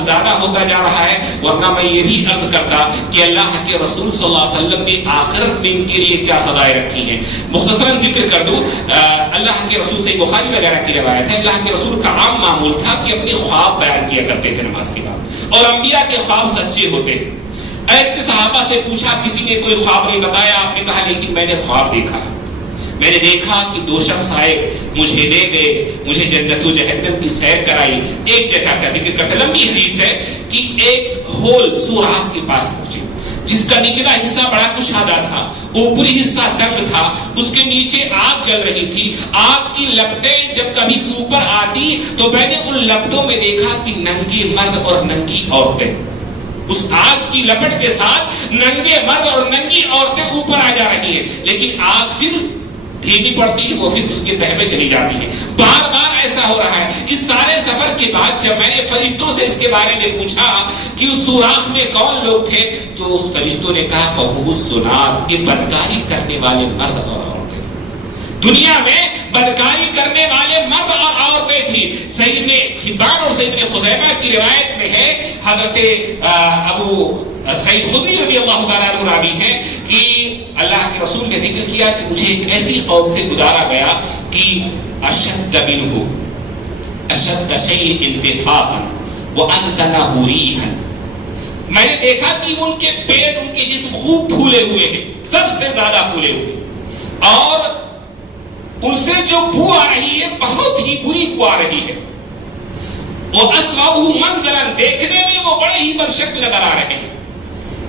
زیادہ ہوتا جا رہا ہے، ورنہ میں یہ بھی عرض کرتا کہ اللہ کے رسول صلی اللہ علیہ وسلم نے آخرت میں ان کے لیے کیا سزائیں رکھی ہیں۔ مختصراً ذکر کر دوں، اللہ کے رسول سے بخاری وغیرہ کی روایت ہے، اللہ کے رسول کا عام معمول تھا کہ اپنے خواب بیان کیا کرتے تھے نماز کے بعد، اور انبیاء کے خواب سچے ہوتے ہیں۔ ایک صحابہ سے پوچھا، کسی نے کوئی خواب نہیں بتایا، آپ نے کہا لیکن میں نے خواب دیکھا، میں نے دیکھا کہ دو شخص آئے، مجھے لے گئے، مجھے جنت و جہنم کی سیر کرائی۔ ایک جگہ کا ذکر کرتے، لمبی حدیث ہے کہ ایک ہول سوراخ کے پاس پہنچے جس کا نچلا حصہ بڑا کشادہ تھا، اوپری حصہ تنگ تھا، اس کے نیچے آگ جل رہی تھی۔ آگ کی لپٹیں جب کبھی اوپر آتی تو میں نے ان لپٹوں میں دیکھا کہ ننگے مرد اور ننگی عورتیں، اس آگ کی لپٹ کے ساتھ ننگے مرد اور ننگی عورتیں اوپر آ جا رہی ہیں، لیکن آگ پھر دھیمی پڑتی ہے، وہ پھر اس کے تہہ میں چلی جاتی ہے۔ بار بار ایسا ہو رہا ہے۔ اس سارے سفر کے بعد جب میں نے فرشتوں سے اس کے بارے میں پوچھا کہ اس سوراخ میں کون لوگ تھے، تو اس فرشتوں نے کہا فَهُمُ الزُّنَاةُ، یہ بدکاری کرنے والے مرد اور عورتیں تھے۔ دنیا میں بدکاری کرنے والے مرد اور عورتیں تھیں۔ صحیح ابن حبان اور صحیح ابن خزیمہ کی روایت میں ہے، حضرت ابو سعید خدری رضی اللہ تعالیٰ عنہ راوی ہے کہ اللہ کے رسول نے ذکر کیا کہ مجھے ایک ایسی قوم سے گزارا گیا کہ اشد منہ اشد شیء انتفاقا وانتنہ ریحا، میں نے دیکھا کہ ان کے پیٹ، ان کے جسم خوب پھولے ہوئے ہیں، سب سے زیادہ پھولے ہوئے، اور ان سے جو بو آ رہی ہے بہت ہی بری بو آ رہی ہے۔ وہ اسوأہ منظرا، دیکھنے میں وہ بڑے ہی بدشکل نظر آ رہے ہیں۔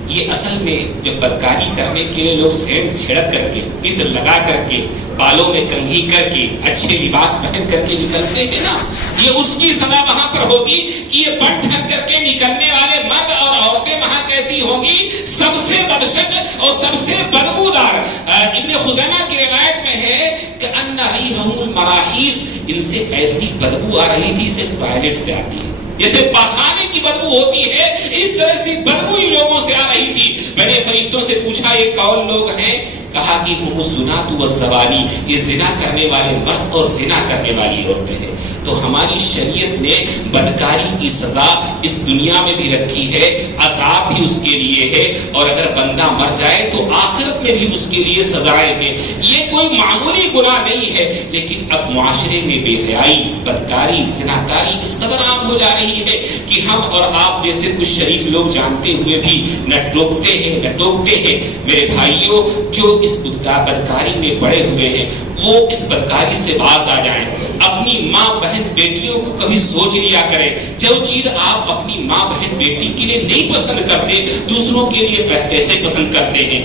یہ اصل میں جب بدکاری کرنے کے لیے لوگ سینٹ چھڑک کر کے، عطر لگا کر کے، بالوں میں کنگھی کر کے، اچھے لباس پہن کر کے نکلتے ہیں نا، یہ اس کی سزا وہاں پر ہوگی کہ یہ بٹ ڈھک کر کے نکلنے والے مرد اور عورتیں وہاں کیسی ہوں گی؟ سب سے بدشکل اور سب سے بدبودار۔ ابن خزیمہ کی روایت میں ہے کہ ان ریحهم المراحیض، ان سے ایسی بدبو آ رہی تھی جیسے ٹوائلٹ سے آتی ہے، جیسے پاخانے کی بدبو ہوتی ہے، اس طرح سے بدبو ان لوگوں سے آ رہی تھی۔ میں نے فرشتوں سے پوچھا یہ کون لوگ ہیں؟ کہا کہ ہم الزنات والزوانی، یہ زنا کرنے والے مرد اور زنا کرنے والی عورتیں ہیں۔ تو ہماری شریعت نے بدکاری کی سزا اس دنیا میں بھی رکھی ہے، عذاب بھی اس کے لیے ہے، اور اگر بندہ مر جائے تو آخرت میں بھی اس کے لیے سزائیں ہیں۔ یہ کوئی معمولی گناہ نہیں ہے، لیکن اب معاشرے میں بے حیائی، بدکاری، زناکاری اس قدر عام ہو جا رہی ہے کہ ہم اور آپ جیسے کچھ شریف لوگ جانتے ہوئے بھی نہ ٹوکتے ہیں۔ میرے بھائیوں، جو اس بدکاری میں پڑے ہوئے ہیں وہ اس بدکاری سے باز آ جائیں۔ اپنی ماں بہن بیٹیوں کو کبھی سوچ لیا کریں، جو چیز آپ اپنی ماں بہن بیٹی کے لیے نہیں پسند کرتے، دوسروں کے لیے کیسے پسند کرتے ہیں۔